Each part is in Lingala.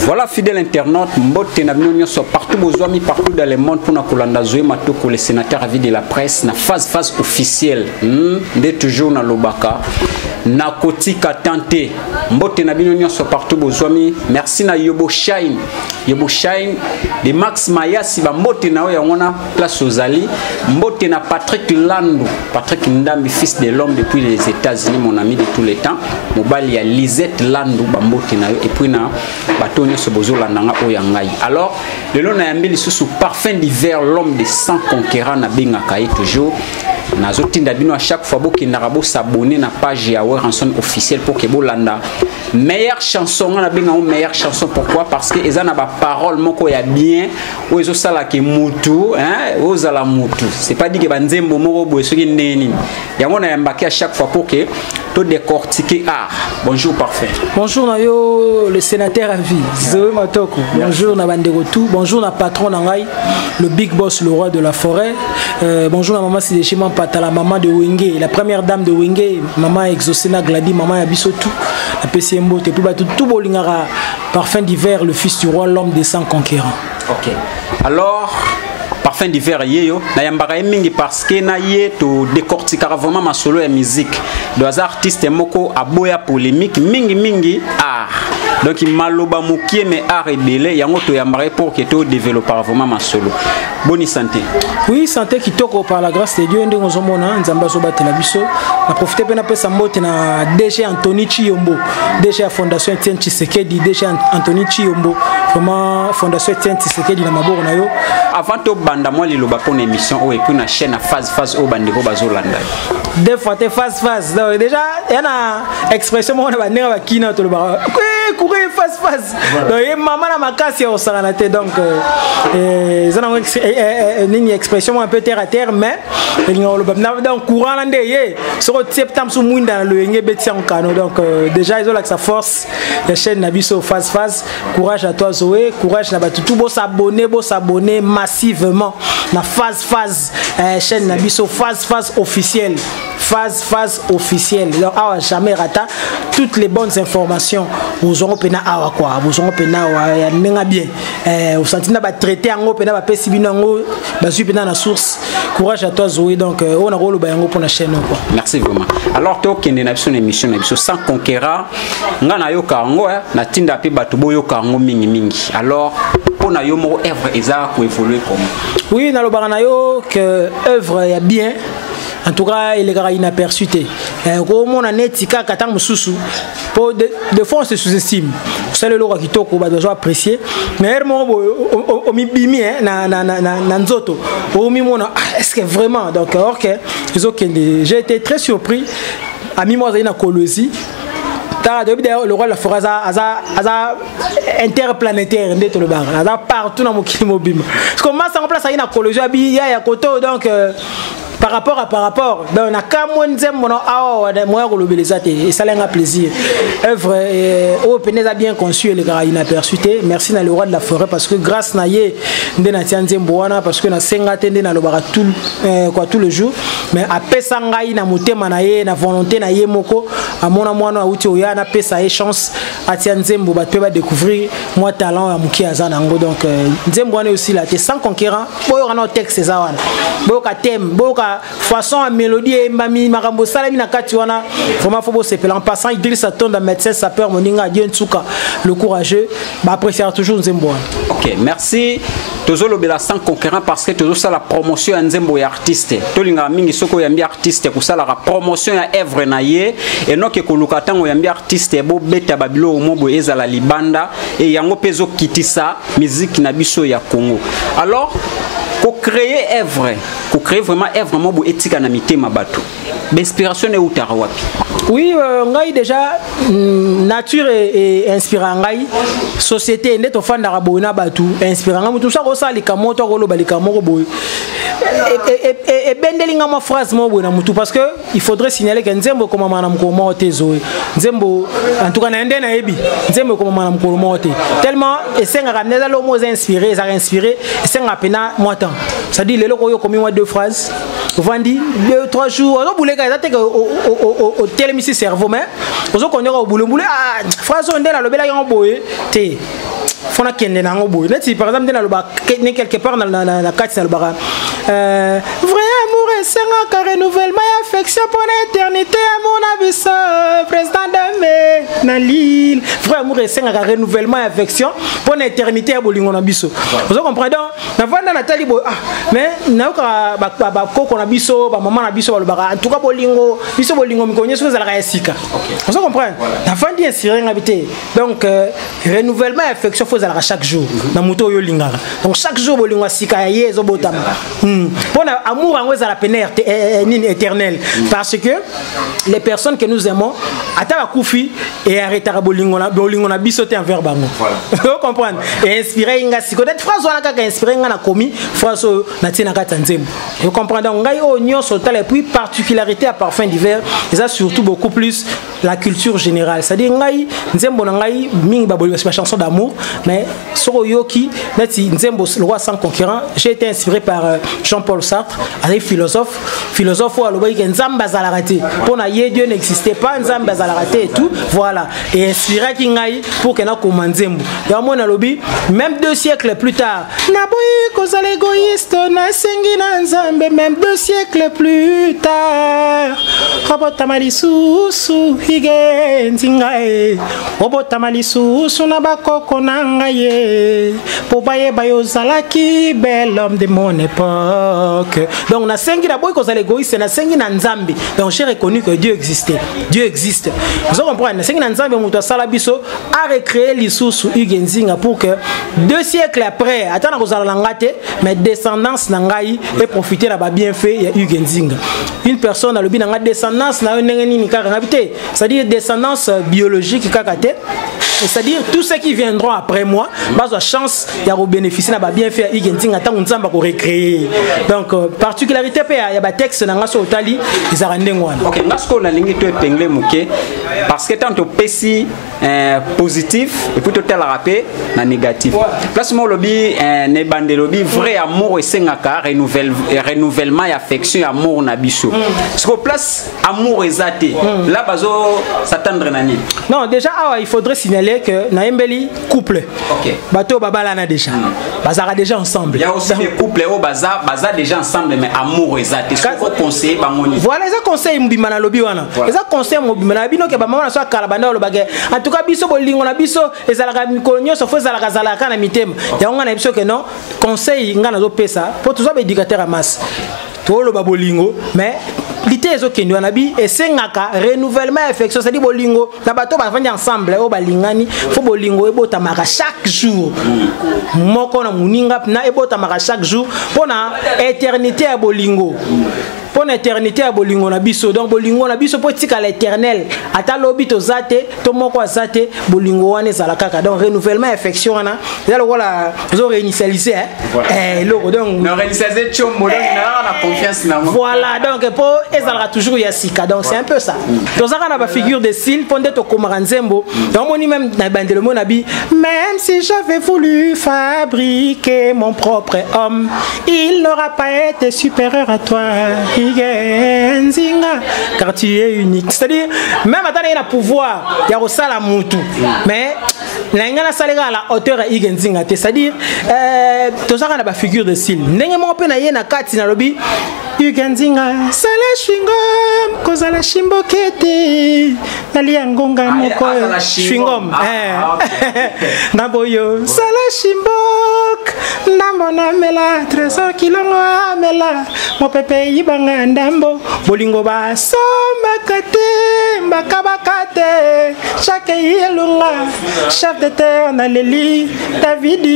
Voilà, fidèle internaute, Mbote na bino nyonso partout bozwami partout dans le monde pour na kolanda Zoé Matoko, le sénateur à vie de la presse, na phase officielle. Nde toujours na lobaka. Na kotika tante. Mbote na bino nyonso partout bozwami. Merci na Yobo Shine. Yobo Shine de Max Mayasi ba Mbote na oya ngona place aux Ali. Mbote na Patrick Landou. Patrick Ndambi, fils de l'homme depuis les États-Unis, mon ami de tous les temps. Mobali ya Lisette Landou ba Mbote na et puis na Batonio Sobozo Landanga Oyangai. Alors, le long na yambeli sous parfum d'hiver, l'homme de 100 conquérants na binga kaye toujours. Nazotinda bino à chaque fois qui n'arabo s'abonner na page ya Ranson officielle pour que bolanda meilleure chanson na binga ou meilleure chanson. Pourquoi? Parce que ezana ba parole moko ya bien ou ezo sala ke mutu hein ozala mutu. C'est pas dit que banzembo moko boye soki neni. Yango na yambaki à chaque fois pour que to décortiquer art. Bonjour parfait. Bonjour Nayo le sénateur à vie. Zoé Matoko. Bonjour na bandeko tout. Bonjour na patron nangai le big boss le roi de la forêt. Bonjour na maman Sideshima Pata, la maman de Wenge, la première dame de Wenge, maman Exocena Gladi, maman Yabiso tout, la PCMBO, tout bolingara, parfum d'hiver, le fils du roi, l'homme des 100 conquérants. Ok. Alors, parfum d'hiver yeyo, na yambara mingi parce que na ye to décortiquer vraiment ma solo et musique. Deux artistes moko aboya polémique mingi art. Donc il maloba mukie mais art et belé yango to yambara pour que to développer vraiment ma solo. Bonne santé. Oui, santé qui toko par la grâce de Dieu ndenge ozomona nzamba zo batela biso. Na profiter pena pesa mbote na DG Anthony Chiyombo, DG à Fondation Etienne Tshisekedi, DG Anthony Chiyombo. Vraiment Fondation Etienne Tshisekedi na maboko na yo. Avant to banda moi liloba pour une émission ou et puis na chaîne à phase au bandeko bazolanda. Deux fois te phase. Donc déjà il y a une expression moi na bandeka bakina to loba. Courir phase. Donc maman na makasi au saranate donc une expression un peu terre à terre mais donc courant là ndeye sur septembre sous mwinda le ngé beti en cano donc déjà ils ont là sa force la chaîne Nabiso phase courage à toi Zoé courage na batu tout beau s'abonner massivement na phase chaîne Nabiso phase officielle phase officielle donc ah jamais rata toutes les bonnes informations vous auront pena awa quoi vous auront pena ya nenga bien au sentina ba traiter en pena ba pesi binango ba su pena na source courage à toi Zoé donc on a rolo ba yango pour la chaîne quoi. Merci vraiment. Alors to kende na biso émission na biso sans conquérant ngana yo kango na tinda pe batu boyo kango mingi alors pour na yo mo œuvre eza ko évoluer comment. Oui na lo barana yo que œuvre ya bien. En tout cas, il est inaperçu. Comme on a netika katang mususu, pour de fois on se sous-estime. C'est le logo qui toko, on doit apprécier. Mais on mi bimi na nzoto. On mi mona est-ce que vraiment donc ok, j'ai été très surpris. Ami moi na Colosie. Le roi de la forêt a interplanétaire partout dans mon kilomobile. Parce que moi, ça remplace à une écologie, il y a côté donc par rapport donc na kamwenze mono awa moi globalisate et ça l'a plaisir œuvre au peneza bien conçu les gars inaperçuté merci na le roi de la forêt parce que grâce na ye ndena tianzembo wana parce que na senga tende na lobara tout tout le jour mais apesa ngai na motema na ye na volonté na ye moko amona mwana uti oya na pesa ye chance a tianzembo ba peut découvrir moi talent ya muki azana ngo donc nzembo wana aussi là t'es sans conquérant boyo na texte ça wana boyo ka thème boyo façon à mélodie et mami marambo salami na kati wana vraiment faut bosser en passant Idrissa Tonda médecin sapeur moninga Dieu Ntsuka le courageux bah apprécier toujours Nzembo. OK, merci tozolo bela sans conquérant parce que tozo ça la promotion ya Nzembo ya artiste tolinga mingi soko ya mbi artiste ko sala la promotion ya œuvre na ye et non que koluka tango ya mbi artiste bo beta babilo mobo ezala libanda et yango pezo kitisa musique na biso ya Congo. Alors pour créer œuvre, pour créer vraiment œuvre mo bo etika na mitema bato. L'inspiration est où tarawapi? Oui, ngai déjà nature et inspirant ngai société ndeto fanda rabona batu inspirant ngai tout ça ko sali ka moto ko lo balika moko boy. Et bendelinga ma phrase mo bo na mutu parce que il faudrait signaler que Nzembo comme manam ko moté Zoé. Nzembo en tout cas na ndena ebi. Nzembo comme manam ko moté. Tellement et senga ramneza lo mo inspiré, ça inspiré, senga pena moi temps. Ça dit les loko yo comme moi deux phrases. Vandi 2-3 jours, on boule ka tete au télémisi cerveau mais on connaît au boule ah phrase on est là le bela yon boye té faut na kende na ngobo neti par exemple dans le quelque part dans la carte dans le bar vrai amour et c'est un renouvellement et affection pour l'éternité amour na biso président de me na lille vrai amour et c'est un renouvellement et affection pour l'éternité à bolingo na biso vous comprenez donc na vanda na tali bo mais na ka ba koko na biso ba maman na biso ba le bar en tout cas bolingo biso bolingo mi konye so za la esika vous comprenez na vandi insirer ngabité donc renouvellement et affection faut à chaque jour na moto yo lingara donc chaque jour bolingo sika yezo botama pour amour en à la peine éternelle parce que les personnes que nous aimons ataba kufi et arrêter bolingo na bisoté envers bango vous comprenez et inspirer nga siko cette phrase wala ka inspirer nga na komi phrase na tina ka tanzembo vous comprenez donc ngai o nyonso tala et puis particularité à parfum divers et ça surtout beaucoup plus la culture générale c'est-à-dire ngai nzembo na ngai mingi ba chanson d'amour mais soro yoki neti nzembo le roi sans concurrent j'ai été inspiré par Jean-Paul Sartre un philosophe ou aloba que nzamba za raté pour na ye Dieu n'existait pas nzamba za raté et tout voilà et inspiré ki ngai pour que na koma nzembo ya mona lobi même 2 siècles plus tard na boyi koza l'égoïste na sengi na nzambe même 2 siècles plus tard robota malisusu hige nzingae robota malisusu na bakoko na ngaye po baye bayo zalaki bel homme de mon époque donc na sengi na boyi koza l'égoïste na sengi na nzambe donc j'ai reconnu que Dieu existait Dieu existe vous comprenez na sengi na nzambe muto sala biso a recréé lisusu ugenzinga pour que 2 siècles après atana kozala langate mais descendance na ngai et profiter la ba bienfait ya ugenzinga une personne a le bi na descendance na nengeni ni kaka ngabité c'est-à-dire descendance biologique kakate c'est-à-dire tous ceux qui viendront après moi bazwa chance ya ko bénéficier na ba bienfait ya ugenzinga tangu nzamba ko recréer donc particularité pe ya ba texte na ngaso otali izarandengwana OK ngasko na lingi to epingle muke parce que tant au pessi positif et puis total rapé na négatif place mo lobi ne bande lobi vrai amour et sengaka renouvellement et affection amour na biso parce que place amour ezate là bazo s'attendre nani non déjà il faudrait signaler que na embeli couple OK bato babala na déjà bazara déjà ensemble il y a aussi des couples au baza déjà ensemble mais amour ezate ce qu'on conseille bangoni voilà les conseils mbima na lobi wana les conseils mbima na bino ke ba mama na so kala banda lo bagé en tout cas biso bolingo na biso ezalaka mikonyo so fo ezalaka zalaka na mitema ya nga na biso ke non conseil nga na zo pesa pour tous les éducateurs à masse to lo ba bolingo mais l'ité ezo kendo na bi esengaka renouvellement affection c'est-à-dire bolingo na bato ba vandi ensemble o balingani fo bolingo ebota maka chaque jour moko na muninga na ebota maka chaque jour pona éternité ya bolingo pour l'éternité à bolingo na biso donc bolingo na biso pour tika l'éternel ata lobi to zate to moko zate bolingo wana za la kaka donc renouvellement affection wana là voilà zo réinitialiser loko donc no réinitialiser chombo donc na confiance na moi voilà donc pour ezalaka toujours yasika donc c'est un peu ça to zaka na ba figure de style pondé to komara nzembo donc moni même na bandelo mo na bi même si j'avais voulu fabriquer mon propre homme il n'aura pas été supérieur à toi car tu es unique c'est-à-dire même attendez il a pouvoir il y a aussi la mutu mais l'ingénieur salega à la hauteur igenzinga c'est-à-dire tout ça on a ba figure de style ndenge mo pe na ye na kati na lobi igenzinga sala chingom kozala shimbokete nalia ngonga moko chingom na boyo sala shimbok ndamona mela trésor kilongo amela mo pepe yibanga ndambo bolingo ba somba kate mbakabakate chaque yelunga chef de terre na leli David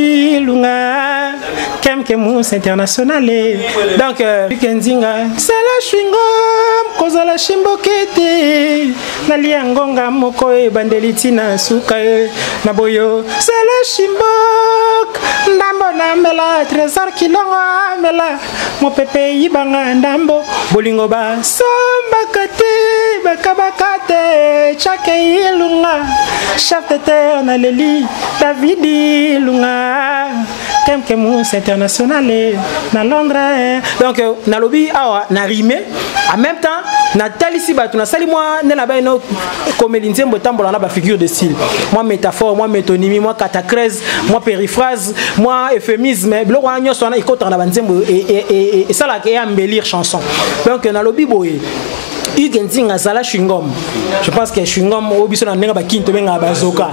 lunga kemke mus international donc kenzinga sala shingom kozala shimbokete nalia ngonga moko e bandelitina suka na boyo sala shimbok ndambo na mela trésor kilongo amela mo pepe yibanga ndambo bolingo ba somba kate bakabakate chaque yelunga chef de terre na leli David lunga crème que mousse international na Londres. Donc na lobby awa na rimé en même temps na talisi ba na sali moi ne na ba no comme l'inzembo tambola na ba figure de style. Moi métaphore, moi métonymie, moi catacrèse, moi périphrase, moi euphémisme. Biloko wana nyonso wana ikota na banzembo et ça là que embellir chanson. Donc na lobby boye Hugues Zala Chewing-Gum. Je pense que Chewing-Gum au biso na nenga ba kinto benga bazoka.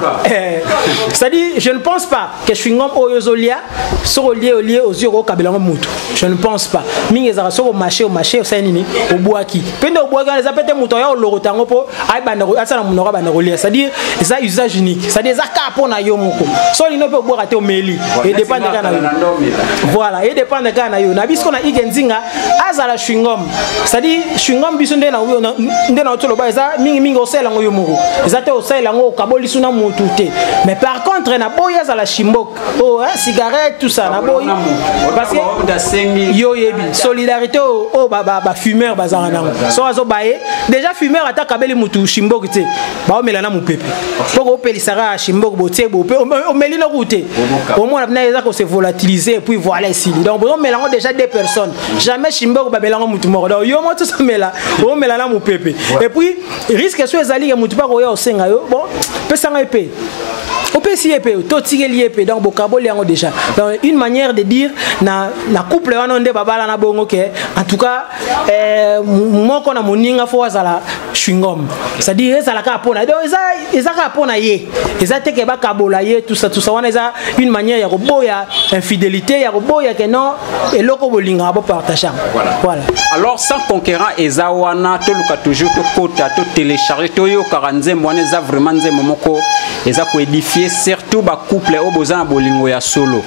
C'est-à-dire je ne pense pas que Chewing-Gum au yozolia so lié aux yeux au kabelango mutu. Je ne pense pas. Mingi za so au marché au sanini au boaki. Pende au boaki les apete mutu ya lorotango po ay bandero asana munora bandero lia. C'est-à-dire ça usage unique. C'est-à-dire ça ka pona yo moko. So lino pe boaka te au meli. Et dépend de kana yo. Voilà, et dépend de kana yo. Na bisko na Hugues azala Chewing-Gum. C'est-à-dire Chewing-Gum biso ndena ndena otolo ba eza mingi osela ngo yo moko eza te osela ngo kabolisu na mutu te. Mais par contre na boya za la chimbok cigarette tout ça na boy parce que yo yebi solidarité o ba fumeur bazana nango so azo baye déjà fumeur ata kabeli mutu chimbok te ba o melana mu pepe poko opelisara chimbok bote bo o melina route au moins na eza ko se volatiliser et puis voilà ici donc bon melango déjà deux personnes jamais chimbok ba melango mutu moko donc yo mo tout ça mela o melana mu pepe et puis risque so ezali ke mutu pa ko yo senga yo bon pesanga epé on peut s'y épée, tout épée, donc vocabole yango déjà. Donc une manière de dire na couple wana nde babala na bongo ke en tout cas moko na moninga fo azala Chewing-Gum. C'est-à-dire ezala ka pona. Donc eza ka pona ye. Eza te ke ba kabola ye tout ça wana eza une manière ya koboya infidélité ya koboya ke non eloko bolinga ba partager. Voilà. Alors sans conquérant eza wana to luka toujours to kota to télécharger to yo 40 wana eza vraiment nzembo moko eza ko édifier surtout ba couple au bozana bolingo ya solo.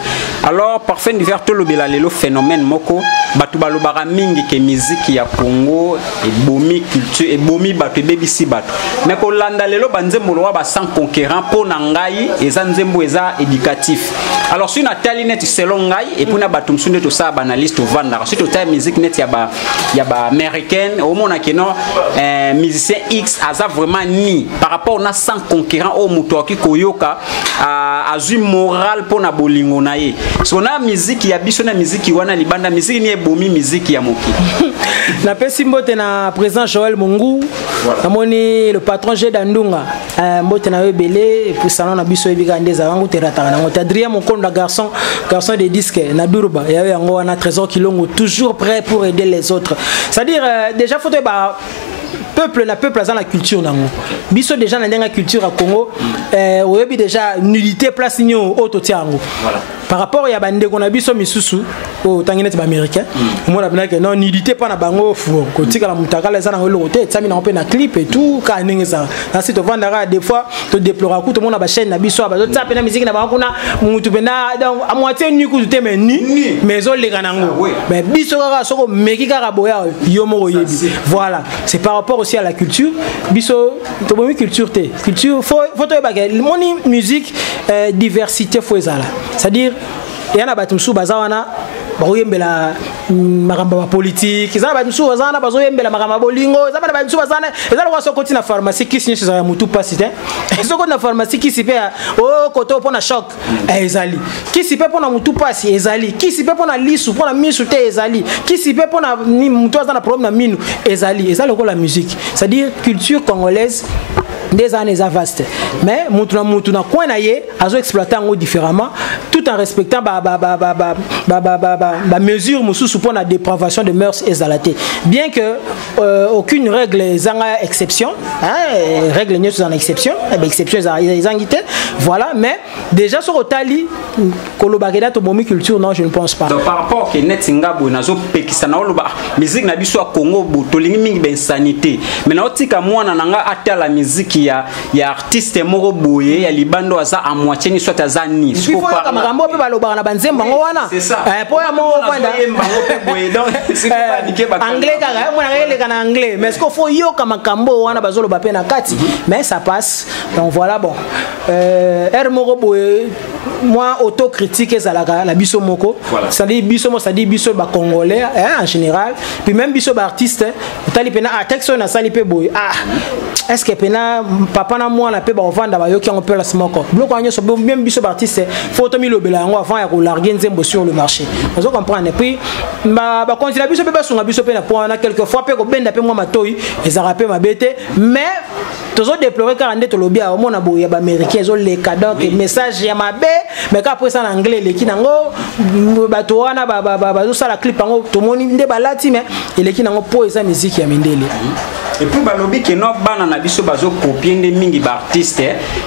Alors parfait d'hiver to lobela lelo phénomène moko batu balobara mingi ke musique ya Congo et bomi culture et bomi batu bebisi batu. Mais ko landa lelo banzembo lo ba sans conquérant po na ngai eza nzembo eza éducatif. Alors si na talinet selon ngai et puna batu msunde to sa banaliste to vanda. Si to ta musique net ya ba américaine au mona ke non musicien X aza vraiment ni par rapport na sans conquérant au mutoki koyoka azui moral pour na bolingo na ye. So na musique ya biso na musique wana libanda musique ni ebomi musique ya moki. Na pesi mbote na président Joël Mungu. Voilà. Namoni le patron G Dandunga. Mbote na ebele pour salon na biso ebika ndeza wangu terata na ngota Adrien Mokonda garçon de disque na Durba. Ya yango wana Trésor Kilongo toujours prêt pour aider les autres. C'est-à-dire déjà faut ba peuple dans la culture nango biso déjà na ndenga culture à Congo oyebi déjà nudité place nyo ototiango voilà par rapport ya bande qu'on a biso misusu au tanginete ba américain moi na bina que non nudité pas na bango fou ko tika la mutaka la sana ngolo te tsami na pe na clip et tout ka ndenge ça na site vandara des fois to déplora ku to mona ba chaîne na biso ba to tape na musique na ba kuna mutu bena donc à moitié nu ku te mais ni mais o lega nango mais biso ka soko meki ka boya yo mo yebi voilà c'est par rapport aussi à la culture biso to bomi culture faut to ba moni musique diversité faut ezala c'est-à-dire yana batumsu bazawana bazoyembela makamba politique ezana batumsu bazana bazoyembela makamba bolingo ezana batumsu bazana ezana kwa sokoti na pharmacie kisi nyinshi za mutu pasi te sokoti na pharmacie kisi pe o koto pona choc ezali kisi pe pona mutu pasi ezali kisi pe pona lisu pona misu te ezali kisi pe pona mutu azana problème na minu ezali ko la musique c'est-à-dire culture congolaise des années vastes mais mutu na coin na ye azo exploiter ngo différemment tout en respectant mesure mususu pour la dépravation de mœurs et zalaté bien que aucune règle zanga exception règle n'y est en exception exception zangité voilà mais déjà sur otali kolobageda to bomi culture non je ne pense pas donc par rapport que net ngabo nazo pekisana oloba musique na biso Congo botolingi mingi ben sanité mais na otika mwana nanga ata la musique ya artiste moko boye ya libando aza à moitié ni soit azani il faut pas makambo pe baloba na banzemba ngo wana po ya mo kwanda anglais kaka mwana ngele kana anglais mais est-ce qu'il faut yoka makambo wana bazoloba pe na kati mais ça passe donc voilà bon moko boye moi autocritique ezalaka la biso moko ça dit biso ba congolais en général puis même biso ba artiste tali pena texte na sali pe boye est-ce que pena papa na moi na pe ba vendre ba yoki on peut la smoko bloko anyo so même biso artiste photo mi lobela yango avant ya ko larguer nzembo sur le marché vous comprenez et puis ba continuer biso pe ba sunga biso pe na point na quelques fois pe ko benda pe moi matoi ezara pe mabete mais toujours déplorer car ande to lobia au mona boya ba américain zo les cadeaux que message ya mabe mais après ça en anglais les kinango ba to wana ba zo sala clip yango to moni nde balati mais les kinango po eza musique ya mindele. Et puis balobi que no bana na biso bazo copier ndé mingi ba artiste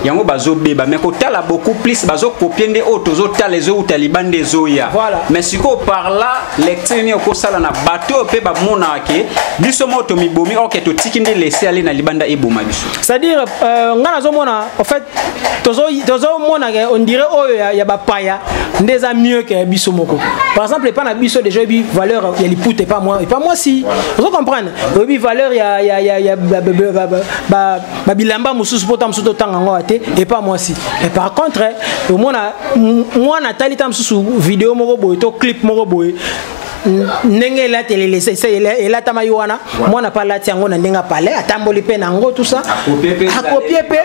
yango bazo beba mais ko tala beaucoup plus bazo copier ndé auto zo tala les autres taliban des zoya mais siko par là lecture ni ko sala na bateau pe ba mona ke biso moto mibomi OK to tikinde laisser aller na libanda e boma biso c'est-à-dire ngana zo mona en fait tozo mona on dirait oh ya ba paya ndeza mieux que biso moko par exemple pas na biso déjà bi valeur ya lipute et pas moi si vous comprenez bi valeur ya bilamba mususu pota mususu tanga ngo ate et pas moi si et par contre moi na tali tam mususu vidéo moko boy to clip moko boy ndenge la télé et la tamaywana moi n'a pas la tiango na ndenga palais atamboli pe nango tout ça a copier pe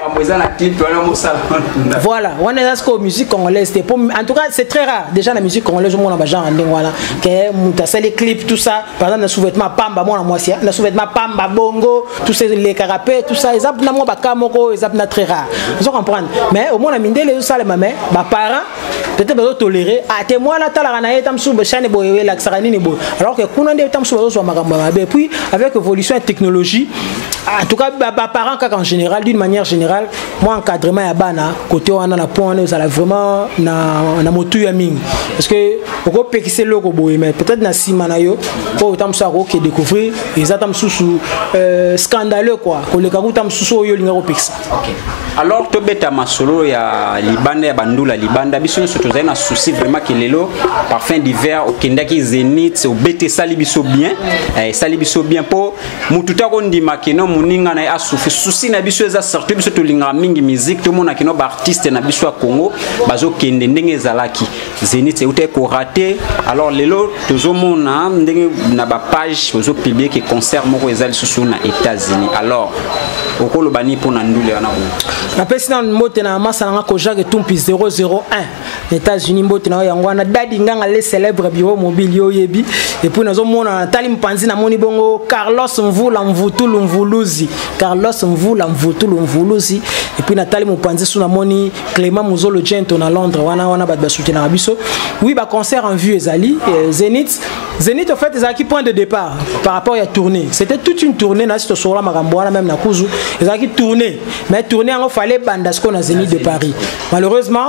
voilà on est là ce que musique congolaise en tout cas c'est très rare déjà la musique congolaise on a ba genre ndenge voilà que muta les clips tout ça par exemple le sous-vêtement pamba moi na moisi le sous-vêtement pamba bongo tous ces les carapés tout ça exemple na moi ba kamoko exemple na très rare vous comprenez mais au moins la mindele tout ça les mamé ba parents peut-être ba tolérer à témoin la tala na etam sou ba chane boye la alors que puis avec l'évolution de la technologie en tout cas parents en général d'une manière générale moi encadrement ya bana côté on a point on a vraiment na motu ya ming parce que on peut pekise loko boye mais peut-être na simana yo pour autant ça ko découvrir les atam sous scandaleux quoi ko le kakuta msusu yo linga ko pekisa. OK alors to beta masolo ya libanda ya bandula libanda biso surtout na souci vraiment que lelo parfum d'hiver au kendaki zeni au bete salibiso bien salibiso bien po mututa ko ndima keno muninga na asufi souci na biso eza sorti biso to linga mingi musique to mona keno ba artiste na biso ya Congo bazo kende ndenge ezalaki zenith uté ko raté alors lelo tozo mona ndenge na ba page ozo publier que concert moko ezali susu na États-Unis alors okolo bani po na ndule wana ko na pesi na mbote na masa na ko Jacques Tumpi 001 États-Unis mbote na yango na dadi nganga les célèbres bureau mobile yo yebi et puis nazo mona tali mpanzi na moni bongo Carlos Mvula Mvutulu Mvuluzi Carlos Mvula Mvutulu Mvuluzi et puis natali mpanzi sous na moni Clément Muzolo Gento na Londres wana ba soutenir biso oui ba concert en vue ezali Zenith en fait ezaki point de départ par rapport à tournée c'était toute une tournée na sito sola makambo même na kuzu ezaki tournée mais tournée en fallait bandasko na Zenith de Paris malheureusement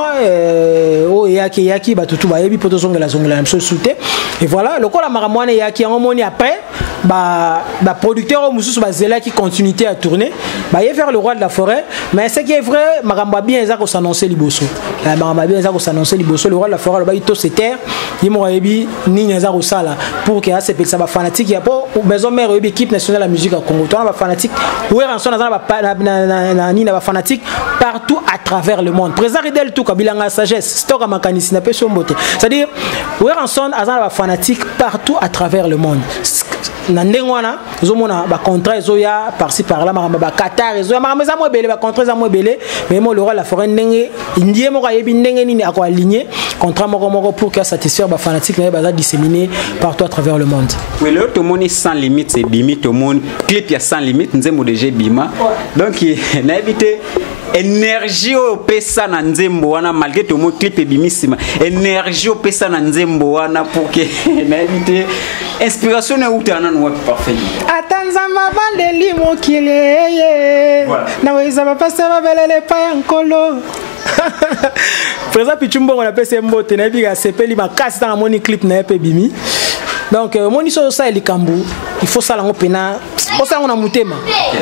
yaki batutu ba yebi poto zonga la souté et voilà le la maramwane yaki en moni après ba producteur mususu ba zela qui continuité à tourner ba y faire le roi de la forêt mais ce qui est vrai maramba bien ezako s'annoncer liboso maramba bien ezako s'annoncer liboso le roi de la forêt ba ito se terre yimo yebi ni ezako sala pour que ça ba fanatique ya po maison mère yebi équipe nationale de la musique à Congo to ba fanatique ouais en son na ni na ba fanatique partout à travers le monde présent Ridel tout kabilanga sagesse stock makanisi na peso mbote c'est-à-dire ouais en son azana ba fanatique partout à travers le monde na ndengwana zomona ba contrat ezoya par-ci par-là ba Qatar ezoya meza mo belé ba contrat za mo belé mais mo le roi la forêt ndenge indie mo ka yebi ndenge nini ako aligner contrat moko pour que satisfaire ba fanatique na ba disséminer partout à travers le monde. Oui le to moni sans limite c'est bimi to mon clip ya sans limite nzembo déjà bima donc na éviter énergie au pesa na nzembo wana malgré to mo clip bimisima énergie au pesa na nzembo wana pour que na éviter inspiration na utana no parfait atanzama bandeli mokile na weza ba passer ba belele pa nkolo présent pichumbo on appelle c'est mbote na biga sepeli makasi dans moni clip na pe bimi donc moni so ça likambu il faut ça lango pena o ça on a mutema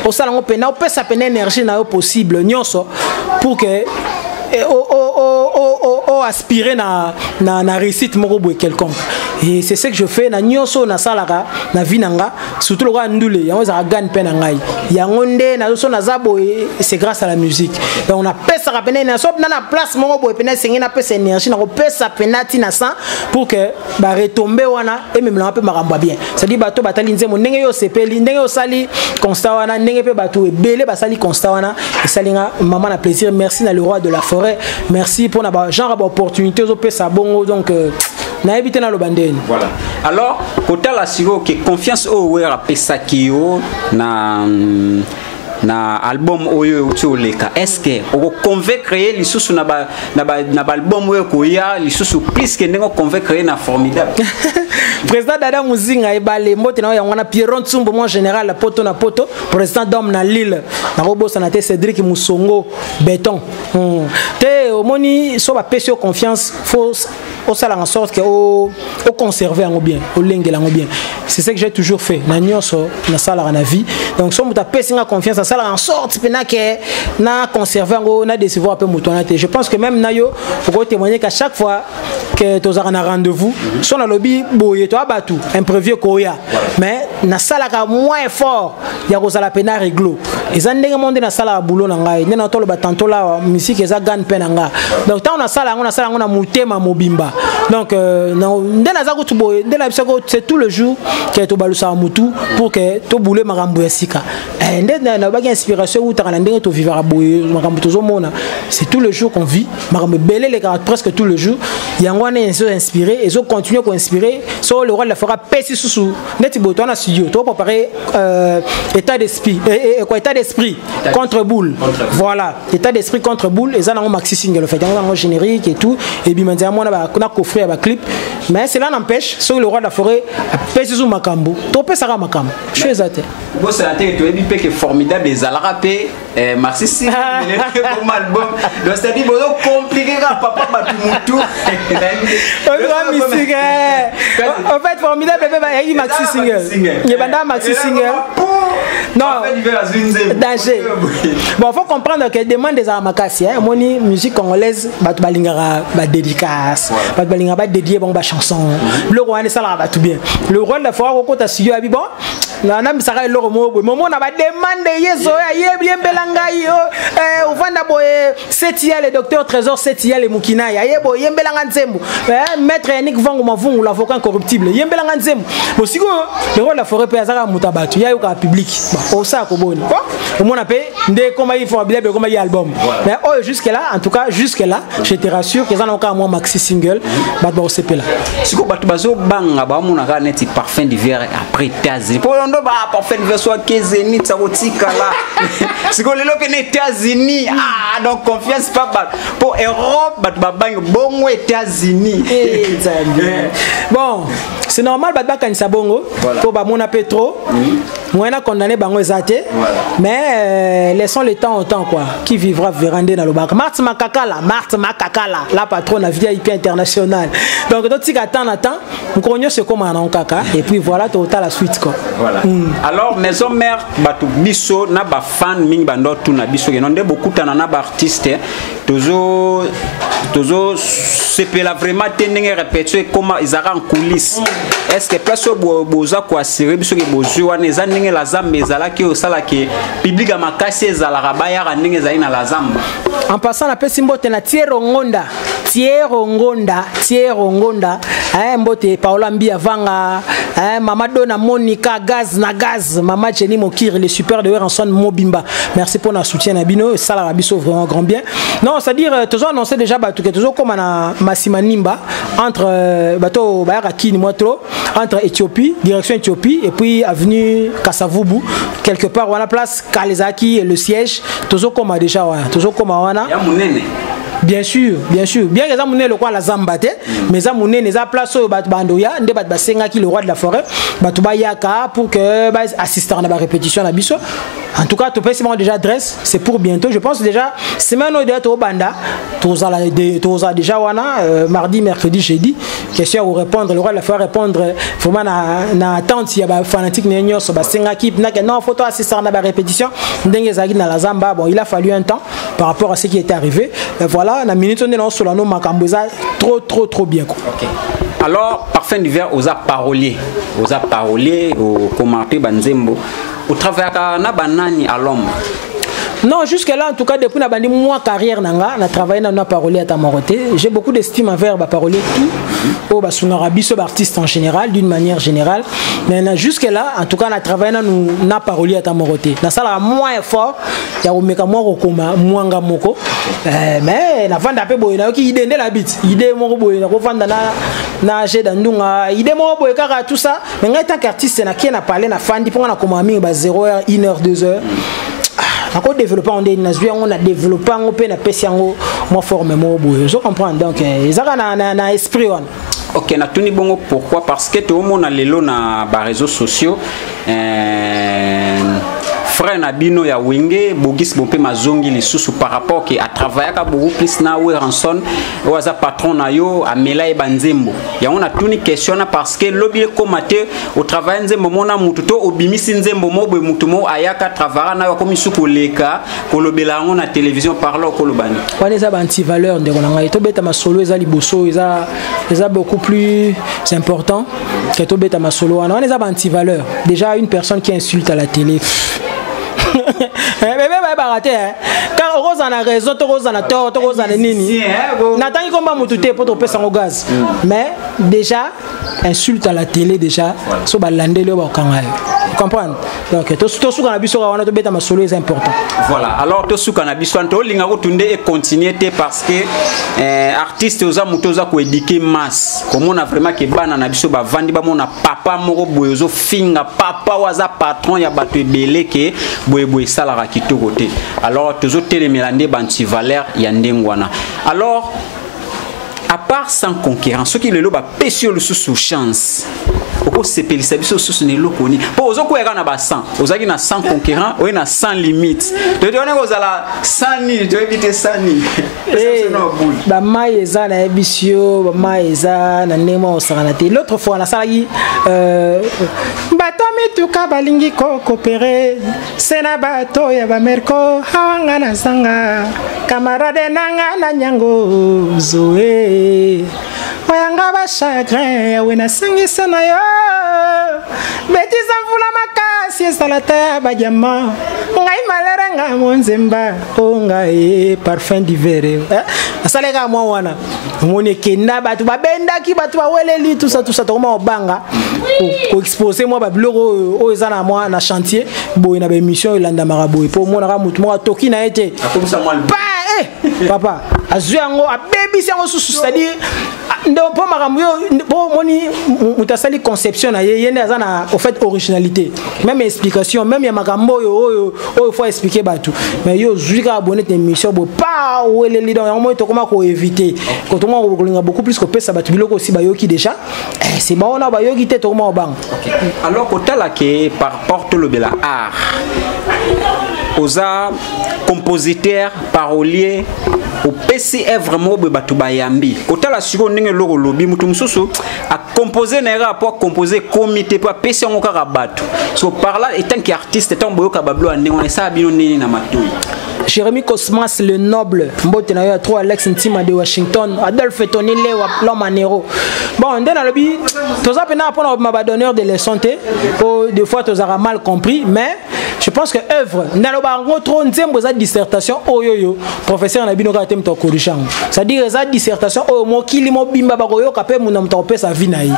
o ça lango pena o pesa pena énergie na yo possible nyonso pour que aspirer na réussite moko boy quelconque et c'est ce que je fais na nyonso na salaka na vinanga surtout le roi ndule yango za gagne pe na ngai yangonde na so na zabo c'est grâce à la musique. Donc on a pesa rapena na so na place moko boy pena sengi na pesa énergie na ko pesa penati na ça pour que ba retomber wana et même la peu maramba bien. Ça dit bato batali nzemo ndenge yo sepeli ndenge yo sali constat wana ndenge pe bato ebele ba sali constat wana et salinga maman na plaisir. Merci na le roi de la forêt. Merci pour na ba genre opportunité zo pesa bongo donc na éviter na lo bandeni. Voilà. Alors kota la siro que confiance au wera pesa kio na album oyo utoleka. Est-ce que on convaincre les sous na album oyo koya les sous plus que ndenge convaincre na formidable. Président Dada Muzinga ebale mbote na yango na Pierron Tsumbo mon général poto na poto président d'homme na Lille na robo sanate Cédric Musongo béton te omoni so ba pesi confiance faut au sala en sorte que au conserver en bien au lengela en bien. C'est ce que j'ai toujours fait na nyonso na sala na vie. Donc so muta pesi nga confiance na sala en sorte pena que na conserver ngo na décevoir un peu mutona te. Je pense que même na yo faut témoigner qu'à chaque fois que tu as un rendez-vous so na lobby boye to abatu imprévu koya mais na sala ka moins fort ya ko sala pena réglo eza ndenge monde na sala boulot na ngai ndena to lo batanto la musique eza gan pena nga donc tant na sala na mutema mobimba donc ndena za ko tuboye ndena bisako c'est tout le jour que to balusa mutu pour que to boule makambo ya sika ndena na ba inspiration ou ta na ndenge to vivre boye makambo to zo mona c'est tout le jour qu'on vit makambo belé les presque tout le jour yango na inspiré et zo continuer ko inspirer so le roi la fera pesi sous neti boto na studio to préparer état d'esprit quoi état d'esprit contre boule voilà état d'esprit contre boule et ça na maxi single fait dans générique et tout et bi manza mona ba na coffret ba clip mais cela n'empêche so le roi de la forêt pesi sous makambo to pesa ka makambo je suis até bon c'est até to ebi pe que formidable les alarapé maxi single le pour album donc c'est dit bozo compliqué ka papa batumutu en fait formidable il y a maxi single il y a maxi single non danger bon faut comprendre que demande des amakasi hein moni musique congolaise batu balingara ba dédicace batu balingara ba dédier bon ba chanson le roi ne sala ba tout bien le roi de la forêt ko ta studio abi bon na na misaka le momo na ba demande yeso ya bien belanga yo au vanda boye setia le docteur Trésor setia le mukina ya yebo yembelanga nzembo maître Yannick Vango mavungu l'avocat incorruptible yembelanga nzembo bosiko le roi de la forêt pe azaka mutabatu ya yo ka public au ça ko boni au mon appel ndé comme il faut bien comme il album mais oh jusque là en tout cas jusque là je te rassure que ça n'a encore moi maxi single ba ba CP là siko batu bazo banga ba mona ka neti parfum d'hiver après États-Unis pour ndo ba parfum d'hiver soit kezeni tsakotika là siko lelo pe États-Unis ah donc confiance pas pour Europe batu ba bang bongo États-Unis bon c'est normal ba kanisa bongo pour ba mona petro moi na condamné bango ezate mais laissons le temps au temps quoi qui vivra verandé dans le bac Marthe Makakala la patronne à VIP international donc d'autres qui attendent on connaît ce comment on kaka et puis voilà total la suite quoi voilà alors maison mère batu biso na ba fan mingi bando tout na biso non de beaucoup tana na ba artiste tozo c'est la vraiment tenir répéter comment ils arrangent en coulisses est-ce que place boza quoi serrer biso ke bozu wana ezandenge la zamba ezala ki osala ke public amakasi ezala rabaya ndenge ezali na la zamba en passant la pesi mbote na Thierry Ngonda mbote Paola Mbia Vanga Mama Dona Monica gaz Mama Jenny Mokir les super de Ranson Mobimba merci pour notre soutien na bino ça la biso vraiment grand bien non c'est à dire toujours annoncé déjà batu que toujours comme na Massima Nimba entre bateau bayaka kini motro entre Éthiopie direction Éthiopie et puis avenue Kasavubu quelque part on a place Kalezaki et le siège toujours comme déjà toujours comme wana ya munene bien sûr bien que ça munene le quoi la zambate mais ça munene ça place au bat bandoya nde bat basenga ki le roi de la forêt batu bayaka pour que ba assister à la répétition na biso en tout cas tout petit déjà adresse c'est pour bientôt je pense déjà semaine au to banda toza déjà wana mardi mercredi jeudi question ou répondre le roi de la forêt répondre vraiment na attente il y a fanatique nenyo so basenga ki non photo assister à la répétition ndenge zagi na la zamba bon il a fallu un temps par rapport à ce qui était arrivé voilà na minute on est dans solano makamboza trop bien quoi. OK. Alors parfum d'hiver aux parolier au commenter banzembo au travail na banani à l'homme. Non, jusque-là, en tout cas, depuis que j'ai moi carrière, j'ai travaillé dans la parole à Tamoroté. J'ai beaucoup d'estime envers la parole tout, au Basunarabi, ce artiste en général, d'une manière générale. Mais jusque-là, en tout cas, j'ai travaillé dans la parole à Tamoroté. Dans ça, moins effort, il y a un moins recoma, moins gamoko. Mais la fin d'après, il y a une idée de la bite. Idée, mon robot, il y a une idée d'Andunga, idée, mon robot, tout ça. Mais en tant qu'artiste, il y a parlé, il y a fan, il y a comme 0 h, 1 h, 2 h. On développe, on a développé, on peut moi former mon boulot. Je comprends. Donc, ils ont un esprit. Ok, na tuni bongo pourquoi? Parce que tout le monde a les lots na réseaux sociaux. Frère Nabino ya wenge bogis bompe mazongi les sous par rapport à travailler ka beaucoup plus na we ranson waza patron na yo amela e banzembo ya on a tuni question parce que lobby commaté au travail nzembo mona mututo obimisi nzembo mo boy mutumo ayaka travailler na comme suko leka ko lobela on a télévision parlo ko lobani wana za anti valeur ndeko nanga to beta masolo eza liboso eza beaucoup plus important que to beta masolo wana za anti valeur déjà une personne qui insulte à la télé. Quand Rose en a raison, Rose en a tort, Rose en a nini. N'attends pas mon touté pour te passer au gaz. Mais déjà, insulte à la télé déjà, so balandé le bakanga. Comprendre? Donc tout ce qu'on a vu sur la to beta masolo est important. Voilà. Alors tout ce qu'on a vu sur to linga rotunde et continuer parce que artiste oza mutoza ko éduquer masse. Comme on a vraiment que bana na biso ba vandi ba mona papa moko boyozo finga papa waza patron ya bato ebele ke boye salara kitoko te. Alors toujours télémélandé banti valeur ya ndengwana. Alors à part sans concurrence, ce qui le loba pécio le sous chance. Oko sepeli sabiso sous ne lokoni. Po ozoko eka na ba 100. Ozaki na 100 concurrents, o na 100 limites. De donner ozala 100 ni, tu éviter 100 ni. Ba maïza na ebisio, ba maïza na nemo osana te. L'autre fois na salagi bato mituka balingi ko coopérer. Sena bato ya ba merko hawanga na sanga. Camarade nanga na nyango zoe. Oyanga ba chagrin ya wena sangi sana yo. Bêtise en foula makasi salata ba diamant. Ngai maleranga monzemba ngai parfum d'hiver. Asalega moi wana. Moni kenda batu ba benda ki batu ba weleli tout ça to ma obanga. Ko exposer moi ba biloko o ezana moi na chantier bo ina ba émission ilanda maraboy po mona ka mutu mo toki na été. Comme ça moi papa azuango a baby c'est c'est-à-dire ndo po maramuyo po moni mutasali conception na yende azana au fait originalité même explication même ya makambo yo faut expliquer batu mais yo zuika abonné une émission bo pa wele lidon ya mo to comment ko éviter quand on a beaucoup plus que pesa batu biloko aussi ba yoki déjà c'est bon on a ba yoki te to comment bang. Alors kotala ke par porte le bela art oza compositeur parolier au PC vraiment batu bayambi kotala siko ndenge loko lobi mutu mususu a composer na rapport composer comité pour PC ngo ka batu so par là étant qu'artiste étant boyoka bablo ndenge on ça bino nini na matoi. Jérémy Cosmas le noble, mbote na yo trop Alex Ntima de Washington, Adolphe Tonile l'homme en héros. Bon, on dans le bi, tous ça pena pour ma donneur de leçons té, des fois tous aura mal compris, mais je pense que œuvre na lo ba trop nzembo za dissertation oyoyo professeur na bino ka tem to corrigeant. Ça dire za dissertation o mo kili mo bimba ba koyo ka pe mo na mto pe sa vie na yi.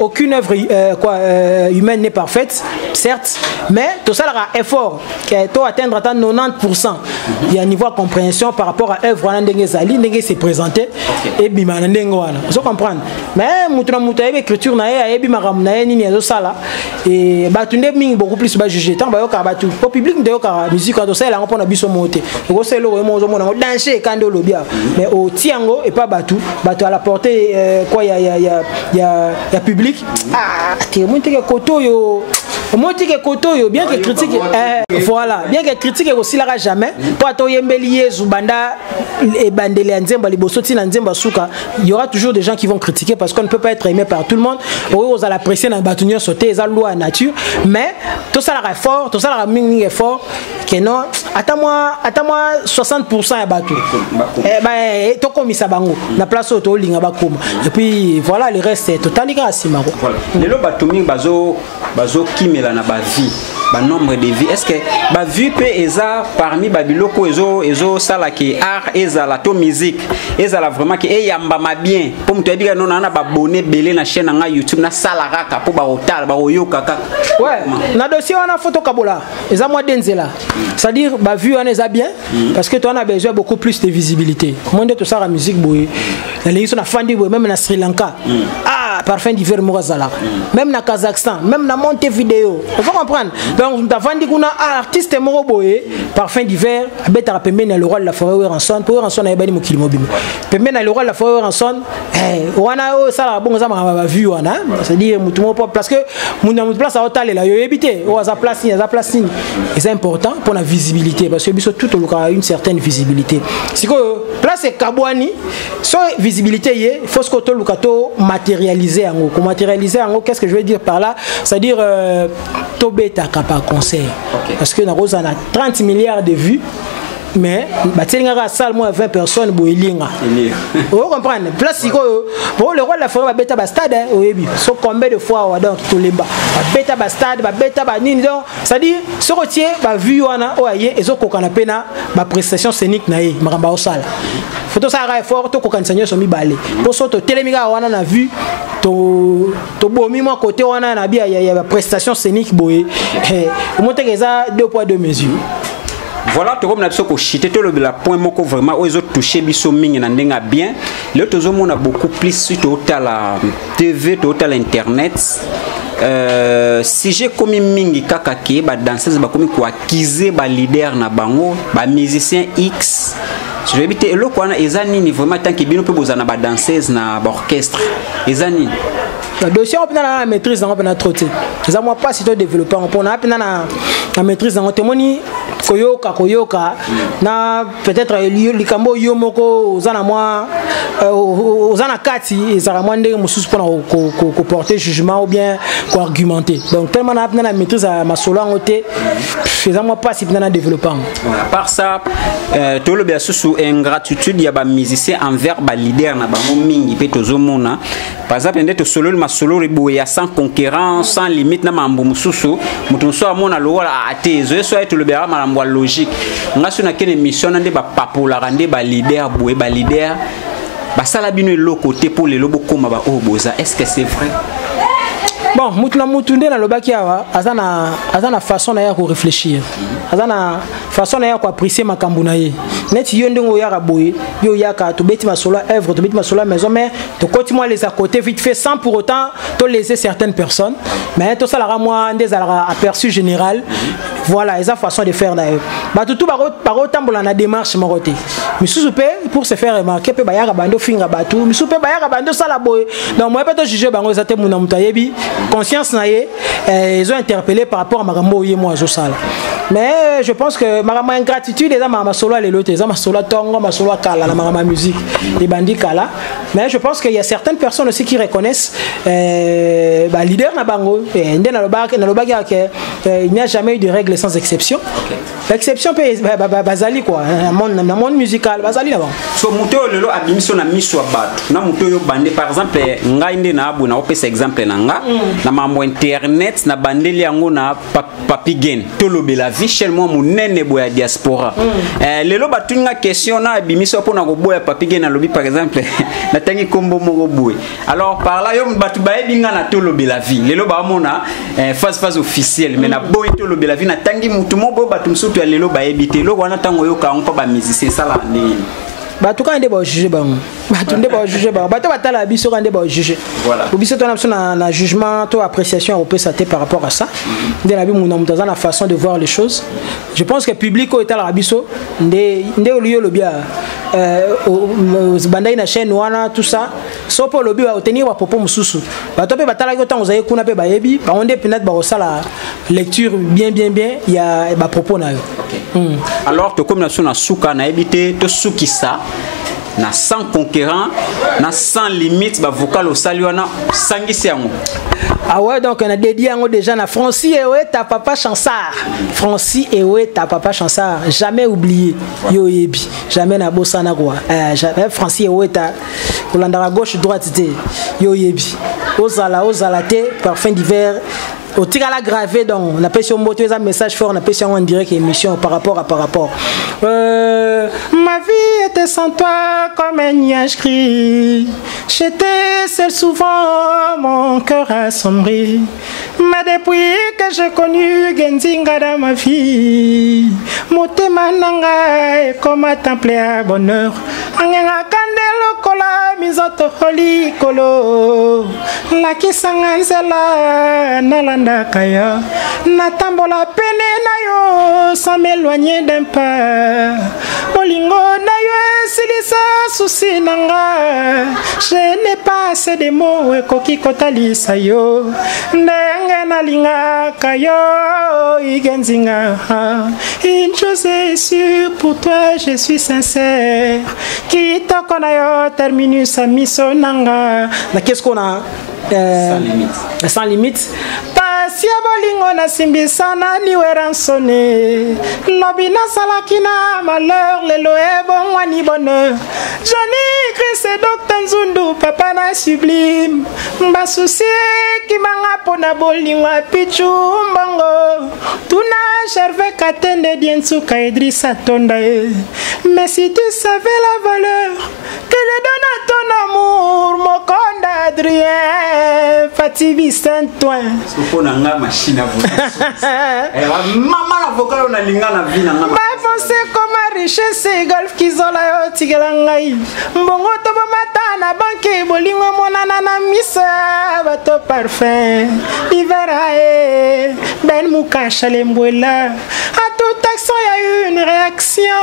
Aucune œuvre humaine n'est parfaite, certes, mais tout ça aura effort que to atteindre à 90%. Il y a un niveau de compréhension par rapport à l'œuvre qui s'est présentée et bima ndengwana. Vous comprenez? Mais mutuna mutaye écriture na ye bima ramna ni ni sala et batunde ming beaucoup plus ba juger tant ba yo ka batu au public de yo ka musique to ça la on pona biso moté. Ko c'est le mo zo mona danser quand de lobia mais au tiango et pas batu à la portée quoi il y a public ah te monte que koto yo monte que koto yo bien que critique voilà bien que critique aussi la jamais pour to yembeli yezu banda et bandele nzemba liboso tina nzemba suka il y aura toujours des gens qui vont critiquer parce qu'on ne peut pas être aimé par tout le monde on va l'apprécier dans batunyo sauter ça loi nature mais tout ça la fort tout ça la ming effort que non attends-moi 60% ya batu ben to komisa bango na place auto linga bakoma et puis voilà le reste est totalement grâce mako voilà lelo batumi bazo kimela na ba vie ba nombre de vie est-ce que ba vu pe eza parmi ba biloko ezo sala ki art ezala to musique ezala vraiment ki eyamba ma bien pour muto ebika non na ba abonné belé na chaîne na YouTube na sala raka pour ba hotel ba oyoka kaka ouais na dossier on a photo kabola eza moi denzela c'est-à-dire ba vu on est bien parce que toi on a besoin beaucoup plus de visibilité monde tout ça la musique boy les sont na fandi boy même na Sri Lanka parfum d'hiver morazala même na Kazakhstan même na Montevideo vous comprendre donc ta fandi kuna artiste moko boy parfum d'hiver beta pembe na le roi de la forêt ranson pour ranson na ebani mokili mobile pembe na le roi de la forêt ranson wana o sala bongo za ma vu wana c'est dire mutu mo parce que muna mutu place à hôtel là yo habité o za place et c'est important pour la visibilité parce que biso tout le cas une certaine visibilité si que place c'est Kabwani so visibilité yé faut ce que to lukato matérialiser en gros comment matérialiser en gros qu'est-ce que je veux dire par là c'est à dire to beta kapa concert parce que na rosa na 30 milliards de vues mais batelinga salle moins 20 personnes boilinga vous comprenez place siko bon le roi de la forêt va beta ba stade oyebi so combien de fois wa donc to lemba ba beta ba stade ba beta ba nini donc ça dit ce retier ba vu wana oye ezo kokana pena ba prestation scénique na ye makamba o sala photo ça ra fort to kokana sanyo so mi balé pour so to telemiga wana na vu to bomi moi côté wana na bia ya ba prestation scénique boye monte que ça 2 poids 2 mesures. Voilà, tu comme na biso ko chité to le point moko vraiment aux autres toucher biso mingi na ndenga bien le tozo mona beaucoup plus sur total TV total internet si j'ai commis mingi kaka ke ba danseuse ba komi ko acquiser ba leader na bango ba musicien X je vais éviter le quoi na ezani ni vraiment tant que bino pe bozana ba danseuse na ba orchestre ezani le dossier on a la maîtrise on a trop ça moi pas si tu développeur on a la maîtrise on témoigne koyoka na peut-être likambo yomoko ozana moi ozana kati ezara moi ndenge mususu pour ko porter jugement ou bien ko argumenter donc tellement on a la maîtrise à ma solo en côté ça moi pas si on développeur par ça to le bien sous ingratitude ya ba musicien envers ba leader na ba mingi pe tozomona par exemple ndete solo ma solo riboya sans concurrence sans limite na mambo mususu mutu so amona lo wala ate zo so eto le bera malambo logique ngaso na kene mission ndé ba papola rande ba leader boye ba leader ba sala bino le côté pour les lobo koma ba oboza est-ce que c'est vrai bon mutu ndé na lobaki awa azana façon na ya ko réfléchir azana façon na ya ko apprécier makambo na ye neti yo ndenge ya boye yo yaka to beti masolo œuvre to beti masolo maison mais to continue les à côté vite fait sans pour autant to laisser certaines personnes mais to ça la moi ndé za aperçu général voilà esa façon de faire d'ailleurs ba tout baro tambola na démarche moroté misusu pe pour se faire remarquer pe ba yaka bando finga batu misusu pe ba yaka bando sala boye donc moi peut juger bango za te muna mutayebi conscience naie ils ont interpellé par rapport à makambo yé moi zo sala mais je pense que makambo ingratitude eza ma solo les lotes eza ma solo tongo ma solo kala la makambo musique les bandits kala mais je pense qu'il y a certaines personnes aussi qui reconnaissent ba leader na bango ndé na lobaki il n'y a jamais eu de règle sans exception l'exception peut bazali quoi na monde musical bazali là-bas so muto lelo abimiso na miso abatu na muto yo bande par exemple ngai ndé na abu na opesa exemple na nga na mambo internet na bandeli yango na papigen to lobela vichel moi munene boya diaspora lelo batunga question na abimiso pona ko boya papigen na lobi par exemple na tangi kombo moko boye alors par là yo batu baebinga na to lobela vie lelo ba mona phase officielle mais na boye to lobela vie na tangi mutu mo bo batu msutu ya lelo baebite lo wana tango yo ka on pa ba musicien sala ndeni bato quand ndé ba juger bango bato ndé ba juger bango bato batala biso quand ndé ba juger voilà biso to na jugement to appréciation européenne ça par rapport à ça ndé na bi muna mutaza na façon de voir les choses je pense que public o etala biso ndé oliyo lobia bandai na chaîne wana tout ça so po lobi ba obtenir ba propos mususu bato pe batala ko tango zaye kuna pe ba yebi ba onde peut-être ba osala lecture bien il y a ba propos na yo alors to comme na suka na ebité to suki ça na sans concurrent na sans limite ba vocal au saliwana sangisi yango ah ouais donc on a dédié yango déjà na Francis Ewe ta papa Chansard Francis Ewe ta papa Chansard jamais oublié yo yebi jamais na bosana quoi jamais Francis Ewe ta kolanda gauche droite te yo yebi ozala te parfum d'hiver au tir à la gravé, donc on appelle sur moto un message fort, on appelle sur en direct émission par rapport. Ma vie était sans toi comme un nuage gris. J'étais seul souvent, mon cœur assombri. Mais depuis que j'ai connu Genzinga dans ma vie, motema nanga est comme un temple à bonheur. Anganga kandelo kola mizoto holi kolo. La kisanganzela nalanda kaya. Natambola pene na yo sans m'éloigner d'un pas. Bolingo na yo silisa souci nanga. Je n'ai pas assez de mots et koki kotalisa yo. Ndenge linga kayo igenzinga. Une chose est sûre, pour toi je suis sincère. Kitoko na yo terminus a miso nanga. Qu'est-ce qu'on a? Sans limite. Sans limite. Si abolingo na simbisana ni weransone lobina salakina malheur lelo ebongwani bonheur Johnny Chris et Dr Nzundu papa na sublime mba souci ki manga pona bolingo pichu mbongo tuna Gervais Katende Diensuka Idrissa Tondae. Mais si tu savais la valeur que je donne à ton amour, mon conde Adrien Fatibi Saint-Ouen. Machine à voter. Maman l'avocat on a linga na vie na ngama. Ba foncé comme richesse golf kizola yo tigelangai. Mbongo to ba mata na banque bolingo monana na misa bato parfum. Liberae ben mukasha lembwela. À toute action il y a eu une réaction.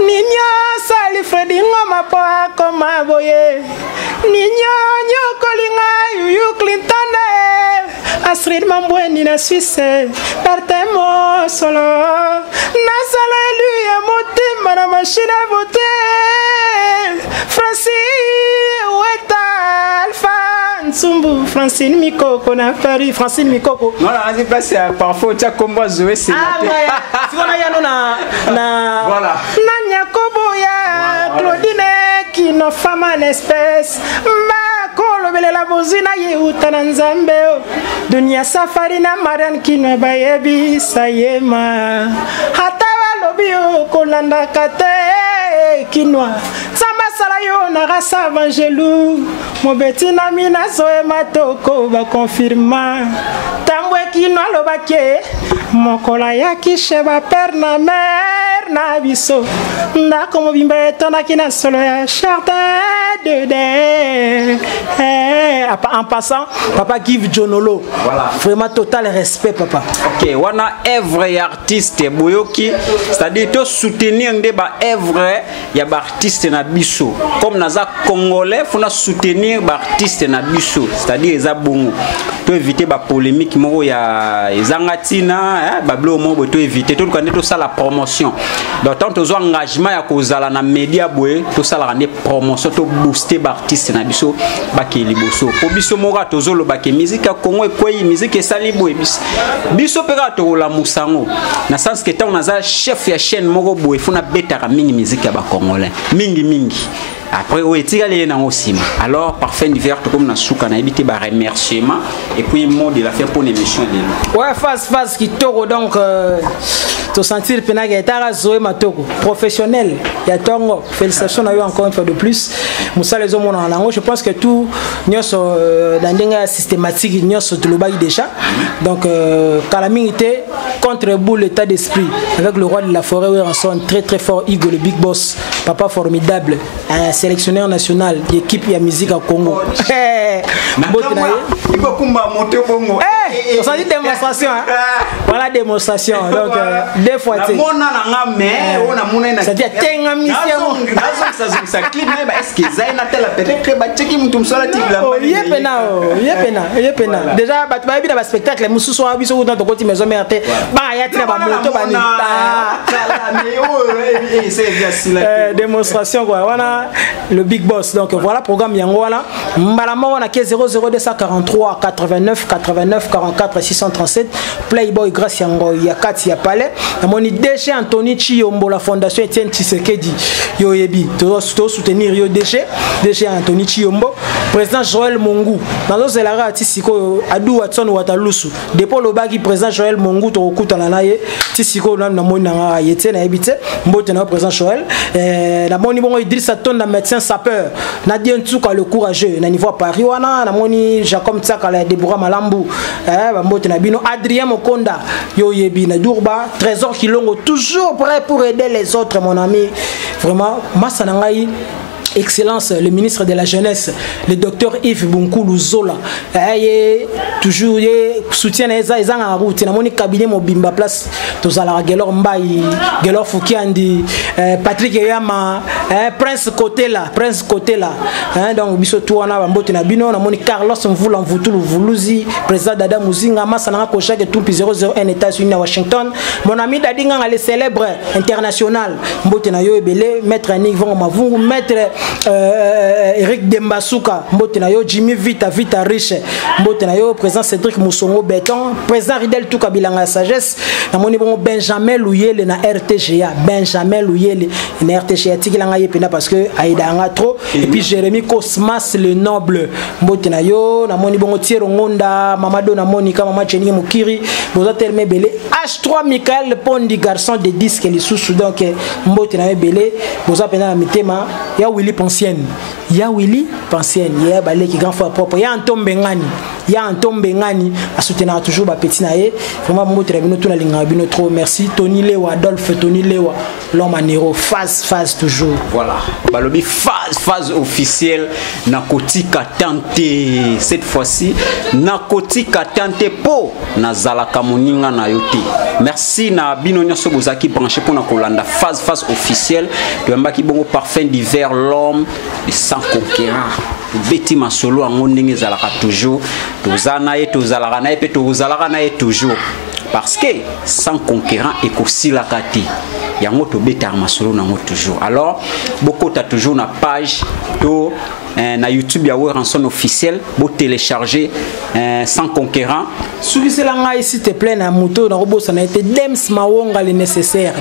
Nino sali Freddy ngoma poa comme aboye. Nino nyokolinga yu Clinton. Astrid Mambweni na Suisse partemo solo nasala lui a motima na machine à voter Francine Weta Alpha Nsumbu Francine Mikoko na Paris Francine Mikoko non là c'est passé parfois tu as combat Zoé c'est si on a yano na voilà na Nyakobo ya Claudine qui no femme en espèce kolobele la bozina ye utana nzambe dunia safari na marian kinwe bayebi sayema hata walobi kolanda kate kinwa samba sala yo na rasa evangelu mobeti na mina zoe matoko ba confirma tambwe kinwa lobake mokola ya kisheba perna mer na biso ndako mobimba etona kina solo ya jardin de en passant papa Give Jonolo voilà vraiment total respect papa ok wana œuvre et artiste boyoki c'est-à-dire to soutenir ndeba œuvre ya ba artiste na biso comme naza congolais fona soutenir ba artiste na biso c'est-à-dire eza bongo to éviter ba polémique moko ya ezangatina ba blo mo to éviter to kande to sala promotion donc tant to engagement ya kozala na média boye to sala ne promotion to booster ba artiste na biso ba ke liboso po biso moko to zolo ba ke musique ya Congo ekoyi musique esali boye biso peka to la musango na sens que tant naza chef ya chaîne moko boye fona betaka mingi musique ya ba congolais mingi après on est allé dans aussi alors parfait d'hiver comme na souka na éviter ba remerciement et puis mot de la faire pour l'émission de ouais face qui toro donc to sentir penaga etara Zoé Matoko professionnel ya tongo félicitations à eux encore une fois de plus Moussa les hommes en langue je pense que tout nyos dans denga systématique nyos de l'obagi déjà donc calamité contre boule l'état d'esprit avec le roi de la forêt où on sonne très fort Igo le big boss papa formidable sélectionneur national d'équipe et musique à Congo. Il faut qu'on monte au Congo. On s'en dit démonstration. Voilà démonstration. Donc deux fois. C'est-à-dire tenga mission. Ça clip mais est-ce que ça n'a tel peut-être ba tiki mutum sala tibla. Yepena. Déjà ba tu ba spectacle musu so abiso dans ton côté maison merte. Ba ya tina ba moto ba ni. Démonstration quoi. Voilà le big boss. Donc voilà programme yango wana. Mbalama wana ke 00243 89 44 637 Playboy grâce yango ya kati ya palais. Namoni DG Anthony Chiyombo la fondation Etienne Tshisekedi. Yo yebi to soutenir yo DG Anthony Chiyombo président Joël Mongu nazo zelara tisiko adu Watson Watalusu depuis le baki président Joël Mongu to okutana naye tisiko na moni na yete na ebite mbote na président Joël na moni bongo Idrissa Tonda médecin sapeur na Dientuka le courageux na niveau Paris wana na moni Jacob Tsaka la Deborah Malambu mbote na bino Adrien Mokonda yo yebi na Durba Trésor Kilongo toujours prêt pour aider les autres mon ami vraiment massa na ngai Excellence, le ministre de la Jeunesse, le docteur Yves Bunkoulou Zola, toujours soutien les en route. Na moni cabinet mobimba place tozala Gelor Mbayi, Gelor Foukiandi, Patrick Yama, Prince Kotela, donc biso tuana bambote na bino na moni Carlos Mvula Mvutulu Vuluzi, président Dada Muzinga Masana ko chaque tout 001 États-Unis à Washington. Mon ami Dadinga le célèbre international, mbote na yo ebele, maître Nick Von Mavungu, maître Eric Dembasuka, Mbotenayo, Jimmy Vita Riche, Mbotenayo, président Cédric Moussongo Béton, président Ridel Toukabilanga Sagesse, namoni bon Benjamin Louyele na RTGA, Benjamin Louyele na RTGA tikilanga yepena parce que aida nga trop et puis Jérémy Cosmas le noble, Mbotenayo, namoni bon Thierry Ngonda, Mamadou na Monica, Mama Chengi Mukiri, boza terme belé H3 Michael Pondi garçon de disques les sous donc Mbotenayo belé, boza pena na mitema ya Willy Pensienne, ya Willy Pensienne, ya balé qui grand frère propre, ya Antombe Ngani, à soutenir toujours ba petit naé, vraiment mo très bien tout na linga bino trop merci Tony Lewa Adolphe Tony Lewa l'homme à Nero phase toujours. Voilà, balobi phase officielle na kotika tante cette fois-ci na kotika tante po na zalaka moninga na yote. Merci na bino nyoso bozaki branché pour na kolanda phase officielle to mbaki bongo parfum d'hiver l'homme sans conquérant. Beti masolo ango ndenge zalaka toujours tozana et tozalaka na et tozalaka na toujours parce que sans conquérant et kosila kati yango to beta masolo nango toujours. Alors beaucoup ta toujours na page to na YouTube ya ranson officiel bo télécharger sans conquérant soki c'est là s'il te plaît na moto na robo ça na été Dems Mawonga le nécessaire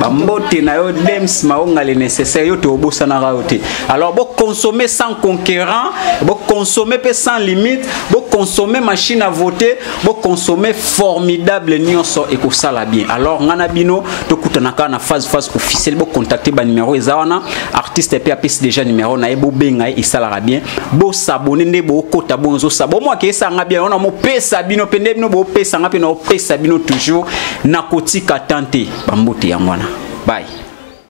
ba mbote na yo Dems Mawonga le nécessaire yo to bossa na raoté. Alors bo consommer sans conquérant, bo consommer pe sans limite, bo consommer machine à voter, bo consommer formidable nyonso et ko sala bien. Alors ngana bino to kutanaka na phase officielle bo contacter ba numéro ezawana artiste et puis déjà numéro na ebo benga et ça la bien bo s'abonner ne bo kota bonzo sa bon moi que ça nga bien on a mo pesa bino pende bino bo pesa nga pe no pesa bino toujours na kotika tante bambote ya mwana bye.